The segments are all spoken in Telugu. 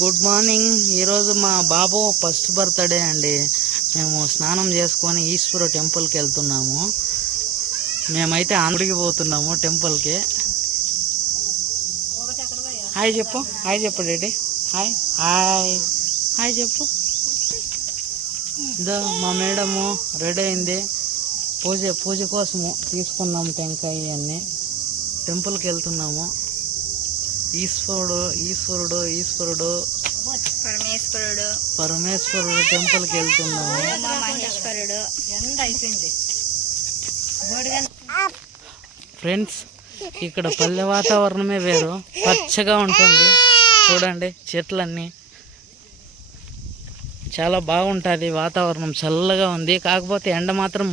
Good morning. ఈరోజు మా బాబు ఫస్ట్ బర్త్డే అండి. మేము స్నానం చేసుకొని ఈశ్వర టెంపుల్కి వెళ్తున్నాము. మేమైతే ఆంధ్రకి పోతున్నాము టెంపుల్కి. హాయ్ చెప్పు, హాయ్ చెప్పు డాడీ. హాయ్ హాయ్ హాయ్ చెప్పు. మా మేడము రెడీ అయింది. పూజ కోసము తీసుకున్నాము టెంకాయ అన్నీ. టెంపుల్కి వెళ్తున్నాము. ఈశ్వరుడు పరమేశ్వరుడు టెంపుల్కి వెళ్తున్నాము. ఫ్రెండ్స్, ఇక్కడ పల్లె వాతావరణమే వేరు, పచ్చగా ఉంటుంది. చూడండి చెట్లన్నీ చాలా బాగుంటుంది. వాతావరణం చల్లగా ఉంది. కాకపోతే ఎండ మాత్రం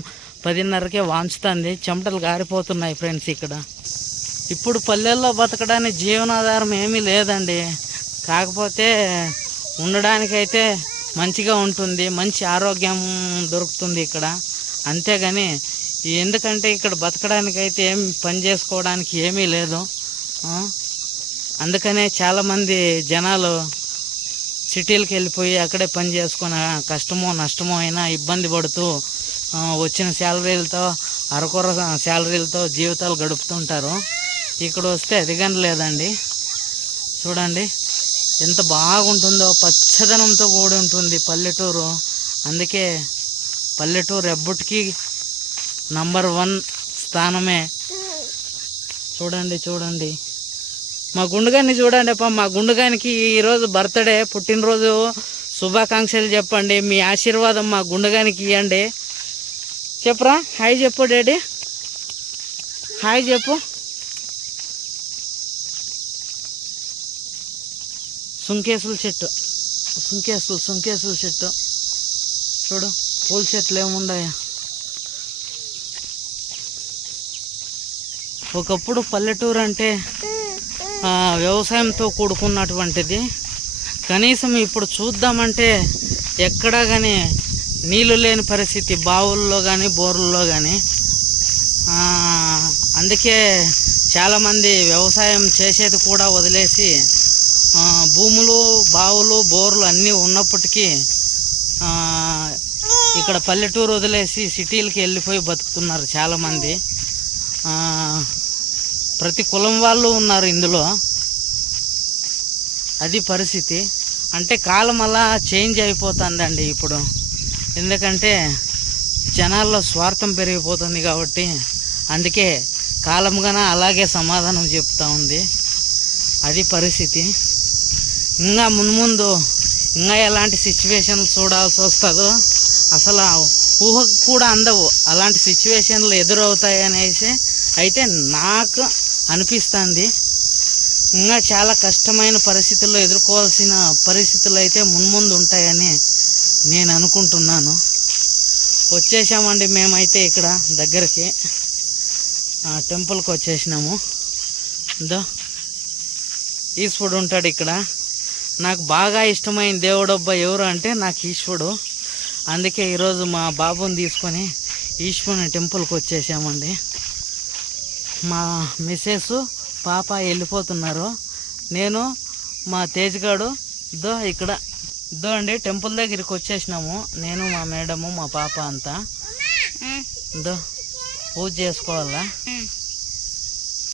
10:30కే వాంచుతుంది. చెమటలు గారిపోతున్నాయి ఫ్రెండ్స్. ఇక్కడ ఇప్పుడు పల్లెల్లో బతకడానికి జీవనాధారం ఏమీ లేదండి. కాకపోతే ఉండడానికైతే మంచిగా ఉంటుంది, మంచి ఆరోగ్యం దొరుకుతుంది ఇక్కడ. అంతేగాని ఎందుకంటే ఇక్కడ బతకడానికైతే ఏం పని చేసుకోవడానికి ఏమీ లేదు. అందుకనే చాలామంది జనాలు సిటీలకు వెళ్ళిపోయి అక్కడే పని చేసుకుని కష్టమో నష్టమో అయినా ఇబ్బంది పడుతూ వచ్చిన శాలరీలతో అరకొర శాలరీలతో జీవితాలు గడుపుతుంటారు. ఇక్కడ వస్తే అది కానీ లేదండి. చూడండి ఎంత బాగుంటుందో, పచ్చదనంతో కూడి ఉంటుంది పల్లెటూరు. అందుకే పల్లెటూరు ఎప్పటికీ నంబర్ 1 స్థానమే. చూడండి మా గుండుగాన్ని చూడండి అప్ప. మా గుండుగానికి ఈరోజు బర్త్డే, పుట్టినరోజు శుభాకాంక్షలు చెప్పండి. మీ ఆశీర్వాదం మా గుండుగానికి ఇవ్వండి. చెప్పరా, హాయ్ చెప్పు డాడీ, హాయ్ చెప్పు. సుంకేసుల చెట్టు చూడు, పూల చెట్లు ఏముండాయా. ఒకప్పుడు పల్లెటూరు అంటే వ్యవసాయంతో కూడుకున్నటువంటిది. కనీసం ఇప్పుడు చూద్దామంటే ఎక్కడా కానీ నీళ్ళు లేని పరిస్థితి, బావుల్లో కానీ బోర్లలో కానీ. అందుకే చాలామంది వ్యవసాయం చేసేది కూడా వదిలేసి భూములు, బావులు, బోర్లు అన్నీ ఉన్నప్పటికీ ఇక్కడ పల్లెటూరు వదిలేసి సిటీలకి వెళ్ళిపోయి బతుకుతున్నారు చాలామంది. ప్రతి కులం వాళ్ళు ఉన్నారు ఇందులో. అది పరిస్థితి. అంటే కాలం అలా చేంజ్ అయిపోతుందండి ఇప్పుడు. ఎందుకంటే జనాల్లో స్వార్థం పెరిగిపోతుంది కాబట్టి. అందుకే కాలంగానే అలాగే సమాధానం చెప్తూ ఉంది. అది పరిస్థితి. ఇంకా మున్ముందు ఇంకా ఎలాంటి సిచ్యువేషన్లు చూడాల్సి వస్తుందో అసలు ఊహకు కూడా అందవు. అలాంటి సిచ్యువేషన్లు ఎదురవుతాయి అనేసి అయితే నాకు అనిపిస్తుంది. ఇంకా చాలా కష్టమైన పరిస్థితుల్లో ఎదుర్కోవాల్సిన పరిస్థితులు అయితే మున్ముందు ఉంటాయని నేను అనుకుంటున్నాను. వచ్చేసామండి మేమైతే ఇక్కడ దగ్గరికి టెంపుల్కి వచ్చేసినాము. ఈశ్వరుడు ఉంటాడు ఇక్కడ. నాకు బాగా ఇష్టమైన దేవుడబ్బా ఎవరు అంటే నాకు ఈశ్వరుడు. అందుకే ఈరోజు మా బాబుని తీసుకొని ఈశ్వరుని టెంపుల్కి వచ్చేసామండి. మా మిస్సెస్ పాప వెళ్ళిపోతున్నారు. నేను మా తేజ్గాడు ఇక్కడ అండి టెంపుల్ దగ్గరికి వచ్చేసినాము. నేను, మా మేడము, మా పాప అంతా పూజ చేసుకోవాలా.